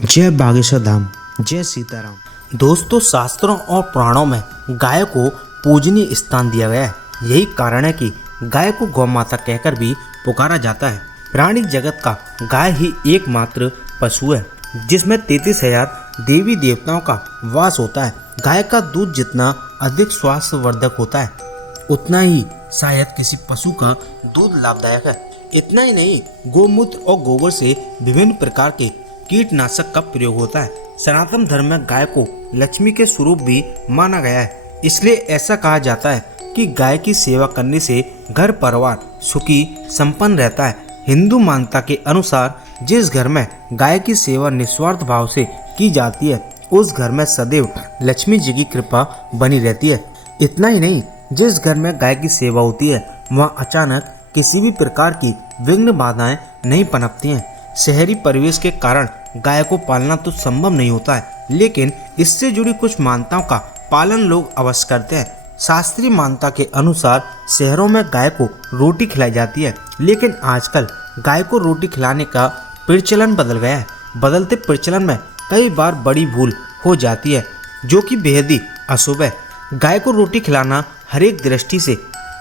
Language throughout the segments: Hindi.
जय बागेश्वर धाम, जय सीताराम। दोस्तों, शास्त्रों और पुराणों में गाय को पूजनीय स्थान दिया गया है। यही कारण है कि गाय को गौ माता कहकर भी पुकारा जाता है। प्राणी जगत का गाय ही एकमात्र पशु है जिसमें 33,000 देवी देवताओं का वास होता है। गाय का दूध जितना अधिक स्वास्थ्यवर्धक होता है, उतना ही शायद किसी पशु का दूध लाभदायक है। इतना ही नहीं, गोमूत्र और गोबर से विभिन्न प्रकार के कीटनाशक का प्रयोग होता है। सनातन धर्म में गाय को लक्ष्मी के स्वरूप भी माना गया है। इसलिए ऐसा कहा जाता है कि गाय की सेवा करने से घर परिवार सुखी संपन्न रहता है। हिंदू मान्यता के अनुसार जिस घर में गाय की सेवा निस्वार्थ भाव से की जाती है, उस घर में सदैव लक्ष्मी जी की कृपा बनी रहती है। इतना ही नहीं, जिस घर में गाय की सेवा होती है, वहाँ अचानक किसी भी प्रकार की विघ्न बाधाएं नहीं पनपती हैं। शहरी परिवेश के कारण गाय को पालना तो संभव नहीं होता है, लेकिन इससे जुड़ी कुछ मान्यताओं का पालन लोग अवश्य करते हैं। शास्त्रीय मान्यता के अनुसार शहरों में गाय को रोटी खिलाई जाती है, लेकिन आजकल गाय को रोटी खिलाने का प्रचलन बदल गया है। बदलते प्रचलन में कई बार बड़ी भूल हो जाती है, जो कि बेहद ही अशुभ है। गाय को रोटी खिलाना हर एक दृष्टि से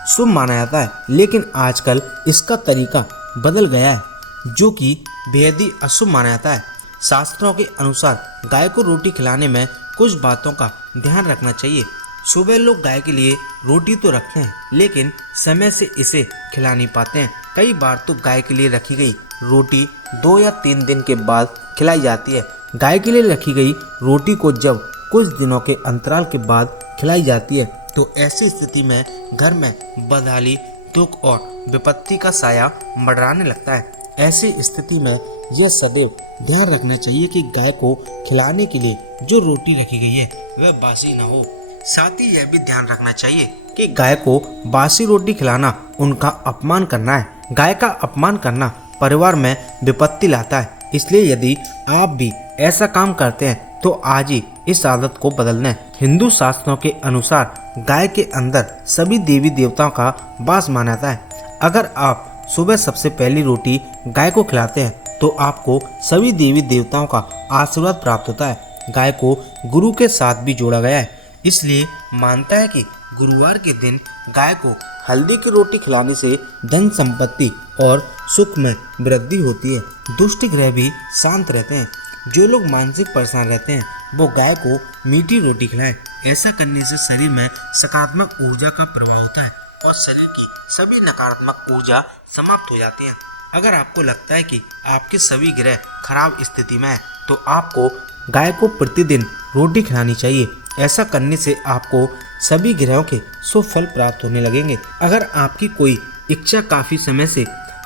शुभ माना जाता है, लेकिन आजकल इसका तरीका बदल गया है, जो कि बेहद ही अशुभ माना जाता है। शास्त्रों के अनुसार गाय को रोटी खिलाने में कुछ बातों का ध्यान रखना चाहिए। सुबह लोग गाय के लिए रोटी तो रखते हैं, लेकिन समय से इसे खिला नहीं पाते हैं। कई बार तो गाय के लिए रखी गई रोटी 2 या 3 दिन के बाद खिलाई जाती है। गाय के लिए रखी गई रोटी को जब कुछ दिनों के अंतराल के बाद खिलाई जाती है, तो ऐसी स्थिति में घर में बदहाली, दुख और विपत्ति का साया मंडराने लगता है। ऐसी स्थिति में यह सदैव ध्यान रखना चाहिए कि गाय को खिलाने के लिए जो रोटी रखी गई है वह बासी न हो। साथ ही यह भी ध्यान रखना चाहिए कि गाय को बासी रोटी खिलाना उनका अपमान करना है। गाय का अपमान करना परिवार में विपत्ति लाता है। इसलिए यदि आप भी ऐसा काम करते हैं तो आज ही इस आदत को बदल दें। हिंदू शास्त्रों के अनुसार गाय के अंदर सभी देवी देवताओं का वास माना जाता है। अगर आप सुबह सबसे पहली रोटी गाय को खिलाते हैं तो आपको सभी देवी देवताओं का आशीर्वाद प्राप्त होता है। गाय को गुरु के साथ भी जोड़ा गया है, इसलिए मानता है कि गुरुवार के दिन गाय को हल्दी की रोटी खिलाने से धन संपत्ति और सुख में वृद्धि होती है। दुष्ट ग्रह भी शांत रहते हैं। जो लोग मानसिक परेशान रहते हैं वो गाय को मीठी रोटी खिलाएं। ऐसा करने से शरीर में सकारात्मक ऊर्जा का प्रभाव होता है और शरीर की सभी नकारात्मक ऊर्जा समाप्त हो जाती है। अगर आपको लगता है कि आपके सभी ग्रह खराब स्थिति में है, तो आपको गाय को प्रतिदिन रोटी खिलानी चाहिए। ऐसा करने से आपको सभी ग्रहों के शुभ फल प्राप्त होने लगेंगे। अगर आपकी कोई इच्छा काफी समय से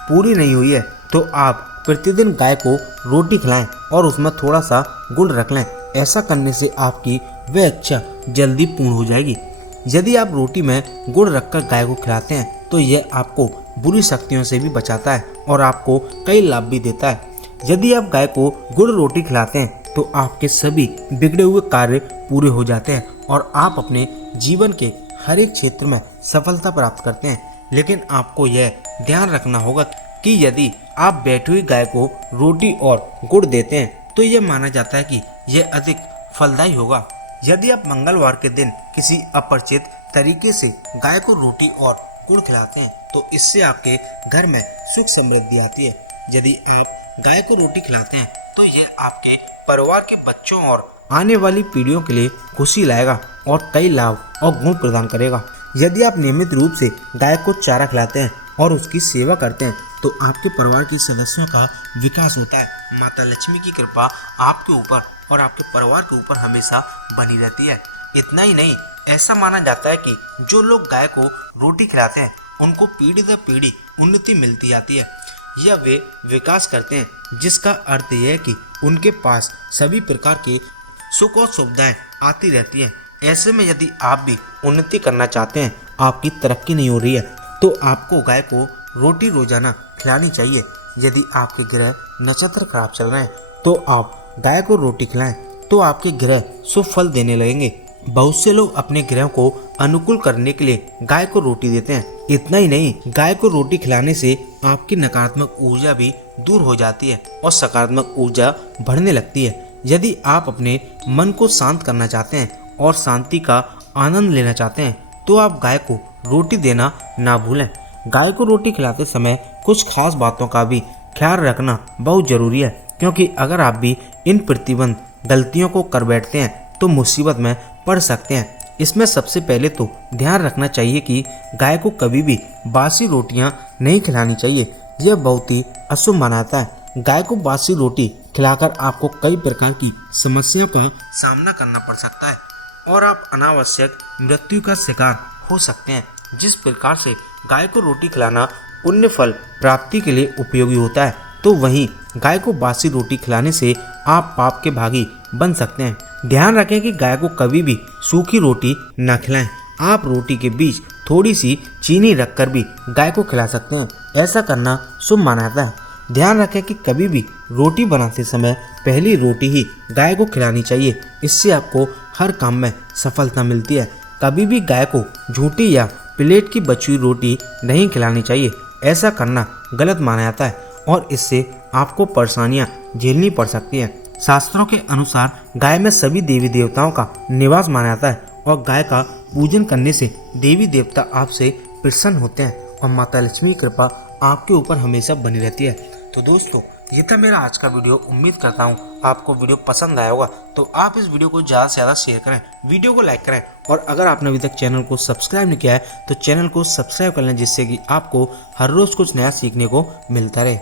पूरी नहीं हुई है, तो आप प्रतिदिन गाय को रोटी खिलाएं और उसमें थोड़ा सा गुड़ रख लें। ऐसा करने से आपकी वह इच्छा जल्दी पूर्ण हो जाएगी। यदि आप रोटी में गुड़ रखकर गाय को खिलाते हैं तो यह आपको बुरी शक्तियों से भी बचाता है और आपको कई लाभ भी देता है। यदि आप गाय को गुड़ रोटी खिलाते हैं तो आपके सभी बिगड़े हुए कार्य पूरे हो जाते हैं और आप अपने जीवन के हर एक क्षेत्र में सफलता प्राप्त करते हैं। लेकिन आपको यह ध्यान रखना होगा कि यदि आप बैठी हुई गाय को रोटी और गुड़ देते हैं तो यह माना जाता है कि यह अधिक फलदायी होगा। यदि आप मंगलवार के दिन किसी अपरिचित तरीके से गाय को रोटी और गुड़ खिलाते हैं तो इससे आपके घर में सुख समृद्धि आती है। यदि आप गाय को रोटी खिलाते हैं तो यह आपके परिवार के बच्चों और आने वाली पीढ़ियों के लिए खुशी लाएगा और कई लाभ और गुण प्रदान करेगा। यदि आप नियमित रूप से गाय को चारा खिलाते हैं और उसकी सेवा करते हैं तो आपके परिवार के सदस्यों का विकास होता है। माता लक्ष्मी की कृपा आपके ऊपर और आपके परिवार के ऊपर हमेशा बनी रहती है। इतना ही नहीं, ऐसा माना जाता है कि जो लोग गाय को रोटी खिलाते हैं उनको पीढ़ी दर पीढ़ी उन्नति मिलती जाती है या वे विकास करते हैं, जिसका अर्थ यह है कि उनके पास सभी प्रकार के सुख और सुविधाएं आती रहती है। ऐसे में यदि आप भी उन्नति करना चाहते हैं, आपकी तरक्की नहीं हो रही है, तो आपको गाय को रोटी रोजाना खिलानी चाहिए। यदि आपके ग्रह नक्षत्र खराब चल रहे हैं तो आप गाय को रोटी खिलाएं तो आपके ग्रह शुभ फल देने लगेंगे। बहुत से लोग अपने ग्रहों को अनुकूल करने के लिए गाय को रोटी देते हैं। इतना ही नहीं, गाय को रोटी खिलाने से आपकी नकारात्मक ऊर्जा भी दूर हो जाती है और सकारात्मक ऊर्जा बढ़ने लगती है। यदि आप अपने मन को शांत करना चाहते हैं और शांति का आनंद लेना चाहते हैं तो आप गाय को रोटी देना ना भूलें। गाय को रोटी खिलाते समय कुछ खास बातों का भी ख्याल रखना बहुत ज़रूरी है, क्योंकि अगर आप भी इन प्रतिबंध गलतियों को कर बैठते हैं तो मुसीबत में पड़ सकते हैं। इसमें सबसे पहले तो ध्यान रखना चाहिए कि गाय को कभी भी बासी रोटियां नहीं खिलानी चाहिए। यह बहुत ही अशुभ माना है। गाय को बासी रोटी खिलाकर आपको कई प्रकार की समस्याओं का सामना करना पड़ सकता है और आप अनावश्यक मृत्यु का शिकार हो सकते हैं। जिस प्रकार से गाय को रोटी खिलाना पुण्य फल प्राप्ति के लिए उपयोगी होता है, तो वहीं गाय को बासी रोटी खिलाने से आप पाप के भागी बन सकते हैं। ध्यान रखें कि गाय को कभी भी सूखी रोटी न खिलाएं। आप रोटी के बीच थोड़ी सी चीनी रखकर भी गाय को खिला सकते हैं। ऐसा करना शुभ माना जाता है। ध्यान रखें कि कभी भी रोटी बनाते समय पहली रोटी ही गाय को खिलानी चाहिए। इससे आपको हर काम में सफलता मिलती है। कभी भी गाय को झूठी या प्लेट की बची हुई रोटी नहीं खिलानी चाहिए। ऐसा करना गलत माना जाता है और इससे आपको परेशानियां झेलनी पड़ सकती हैं। शास्त्रों के अनुसार गाय में सभी देवी देवताओं का निवास माना जाता है और गाय का पूजन करने से देवी देवता आपसे प्रसन्न होते हैं और माता लक्ष्मी की कृपा आपके ऊपर हमेशा बनी रहती है। तो दोस्तों, ये था मेरा आज का वीडियो। उम्मीद करता हूँ आपको वीडियो पसंद आया होगा। तो आप इस वीडियो को ज़्यादा से ज़्यादा शेयर करें, वीडियो को लाइक करें और अगर आपने अभी तक चैनल को सब्सक्राइब नहीं किया है तो चैनल को सब्सक्राइब कर लें, जिससे कि आपको हर रोज़ कुछ नया सीखने को मिलता रहे।